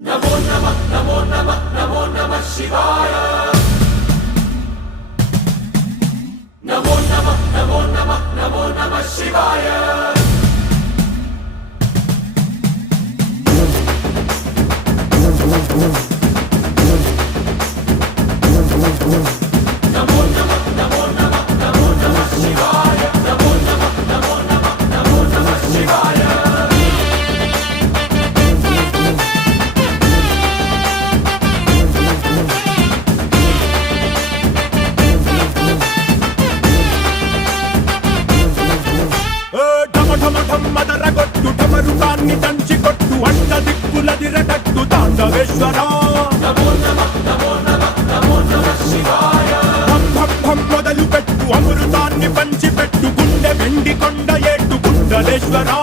नमो नमः नमो नमः नमो नमः शिवाय। नमो नमः नमो नमः नमो नमः शिवाय। नमो नमः नमो नमः नमो नमः शिवाय। नमो नमः नमो नमः नमो नमः शिवाय। మదరగొట్టు ఢమరుకాన్ని దంచి కొట్టు అడ్డ దిక్కులదిరగట్టు తాండవేశ్వరా नमो नमः नमो नमः नमो नमः शिवाय। భం భం భం మొదలు పెట్టు అమృతాన్ని పంచి పెట్టు గుండె వెండి కొండ ఏట్టు కుండలేశ్వరా